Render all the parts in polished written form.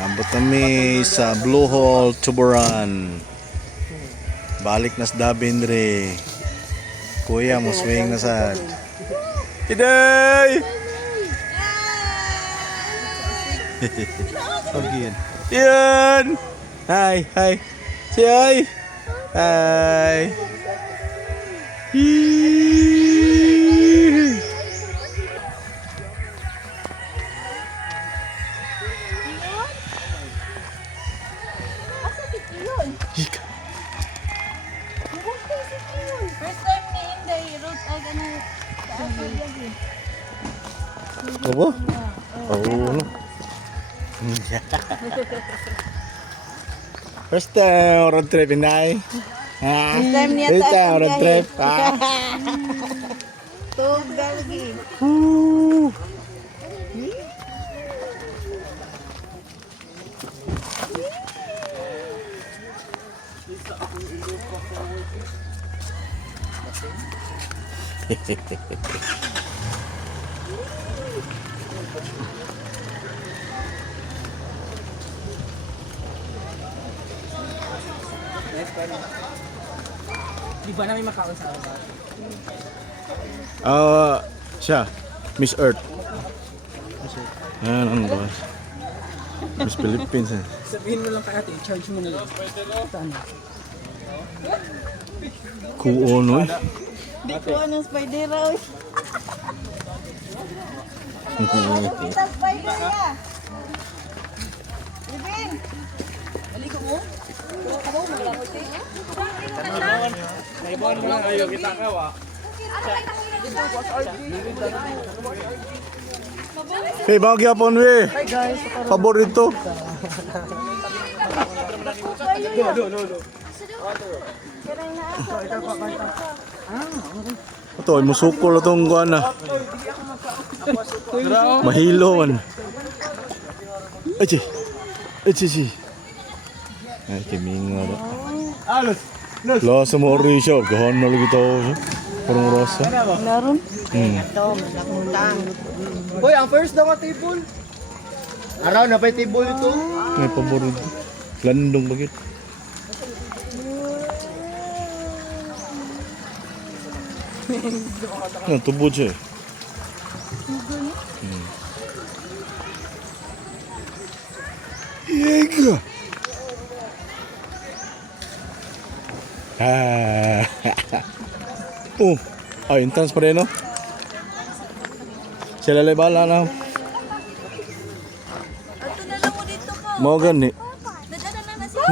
Nabot kami sa Blue Hole, Tuburan. Balik na sa Dabindre. Kuya, mo swing na sad. Iday! Okay. Yan! Hi, hi. Say hi. Hi. Yee! Ika. First time ni Inday, road ay ganun. Apa? Oh, no. First time road trip, Inday. First time niya First tayo time road trip. Tug lagi. Di ba namin makaon sa araw? Siya, Miss Earth. Ayan, ano ba? Miss Philippines. Sabihin mo lang kay ate, charge mo na lang. Saan? Kuono eh. Di ko anong spider oy. Kita spider ya. Ibin. Aligo mo? Ako mo lang ko. Naibuan mo lang kayo, kita ka wa. Hey, bagi apon we. Hi guys, Paborito. Ito ay musukol itong kuwan na. Mahiloan. Achi. Achi. Ay, kiminga ba? Alos. Lasa mo rin siya. Gahan na lagi ito. Parang rosa. Naron. Ito, malakutang. Hoy, ang first daw nga table. Araw na pa yung table ito. May paborito. Landong bagit. Tubod siya eh. Yega! Oh, entrance pa rin, no? Sila lang bala na. Ato na lang mo dito ko. Mau gani. Nadala na siya.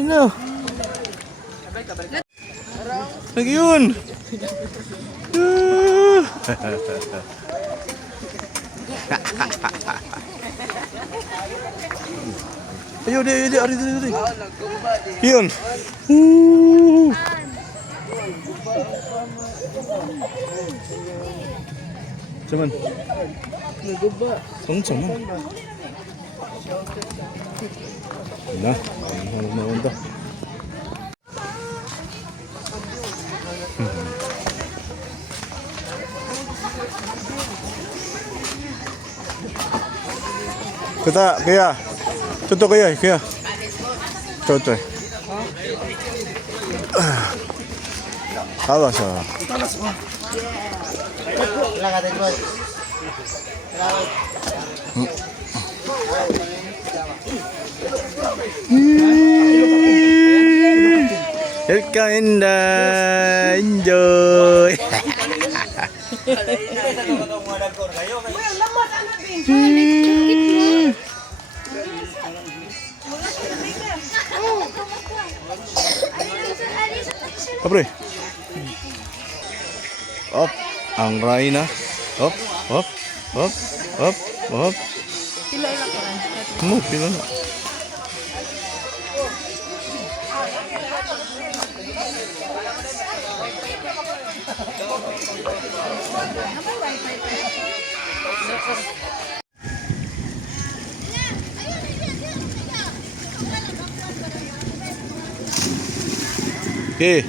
Lina. Lagi yun. Ayo dia, ari. Yun. Cuman. Sama. Nah, mau entah. Kita kaya. Contoh kaya. Contoh. Awas ah. Welcome indah, enjoy. Apa nih? Op, ang Raina. Op. Pila ila ko ran. Mo pila na. Okay.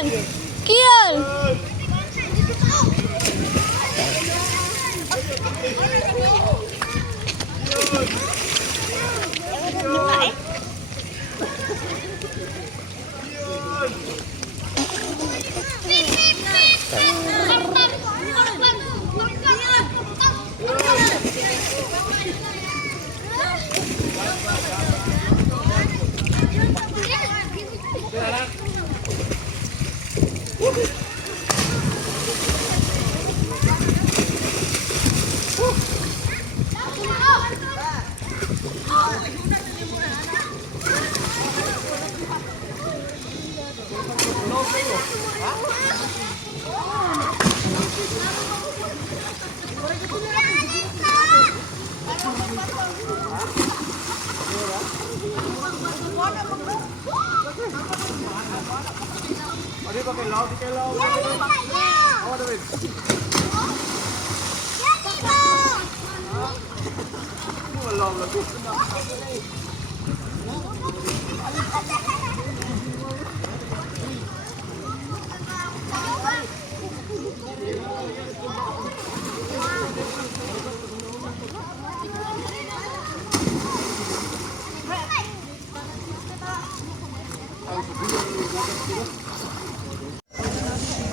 Kian! Kian!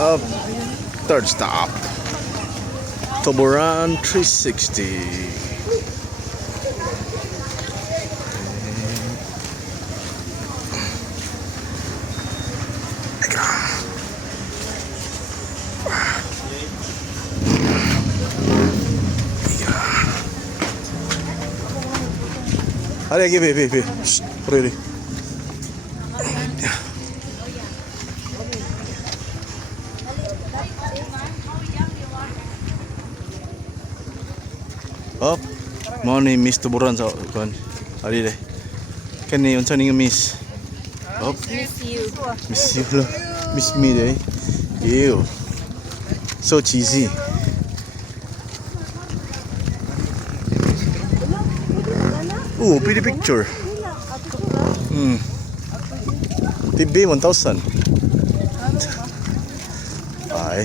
Up, third stop. Tuburan 360. Hadi lagi, be. Shh, ready. Up, mau ni miss tuburan sa kon. Ali deh. Kan ni unsa ni miss. Up. Miss you lah. Miss me deh. Ew. So cheesy. Pretty picture. TB 1000. Bye.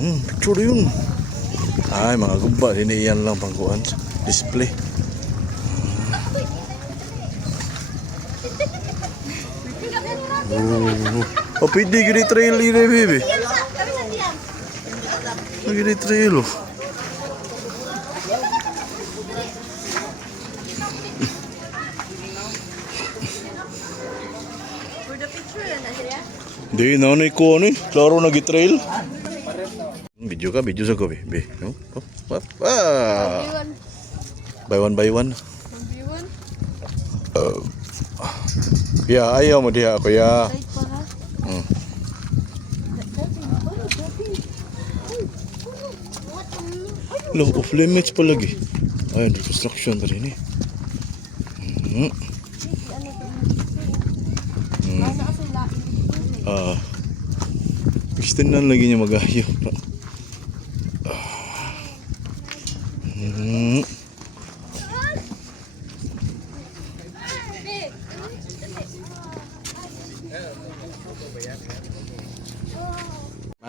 Picture yun. Ay, mga gumba. Hiniyan lang pangkuhan. Display. Oh, pwede gini trail ini, baby. Gini trail, oh. Di na ko ni, klaro na gitrail. Video sa ko be. No? Buy one. Ya, ayaw mo diha ako ya. Look, off limits pa lagi. Ayun, reconstruction pa rin eh. Extendan lagi niya mag-ayaw.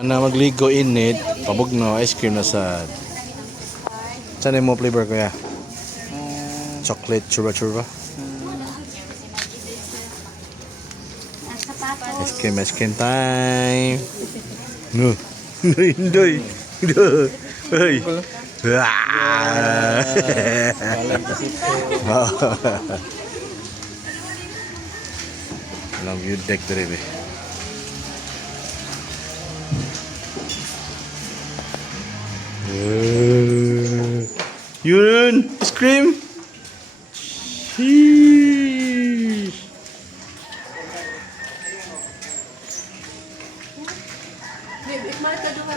Ana magligo init, pabugno ice cream na sa. Saan mo flavor ko ya? Chocolate churba. Ice cream time. No. Indoy. Hey. Love you deck dere be. Yun, ice cream. Sheesh.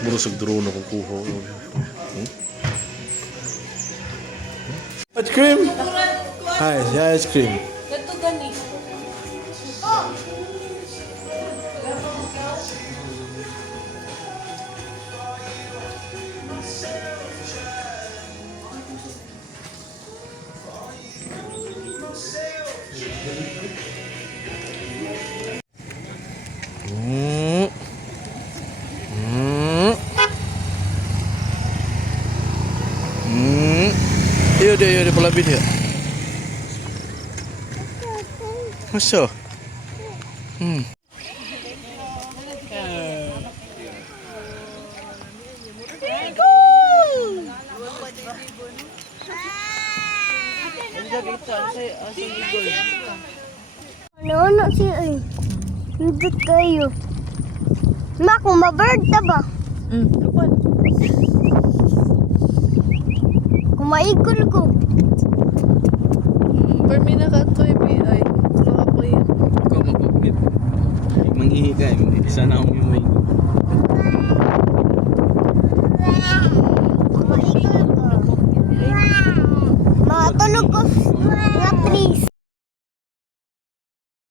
Burusog drone ako kuha. Ice cream. Hi, ice cream. Ito gani. Dia pula dia. Masa? Ano siya ay? Hindot kayo. Ma, kung ma-bird ta ba? Lupon. Kung maigol ko. Permi na ka to, ay. Wala ka yan. Ikaw mapapit. Manghihi ka, isa na akong yung may... Kung maigol ko. Mga tulog ko. Mga trees.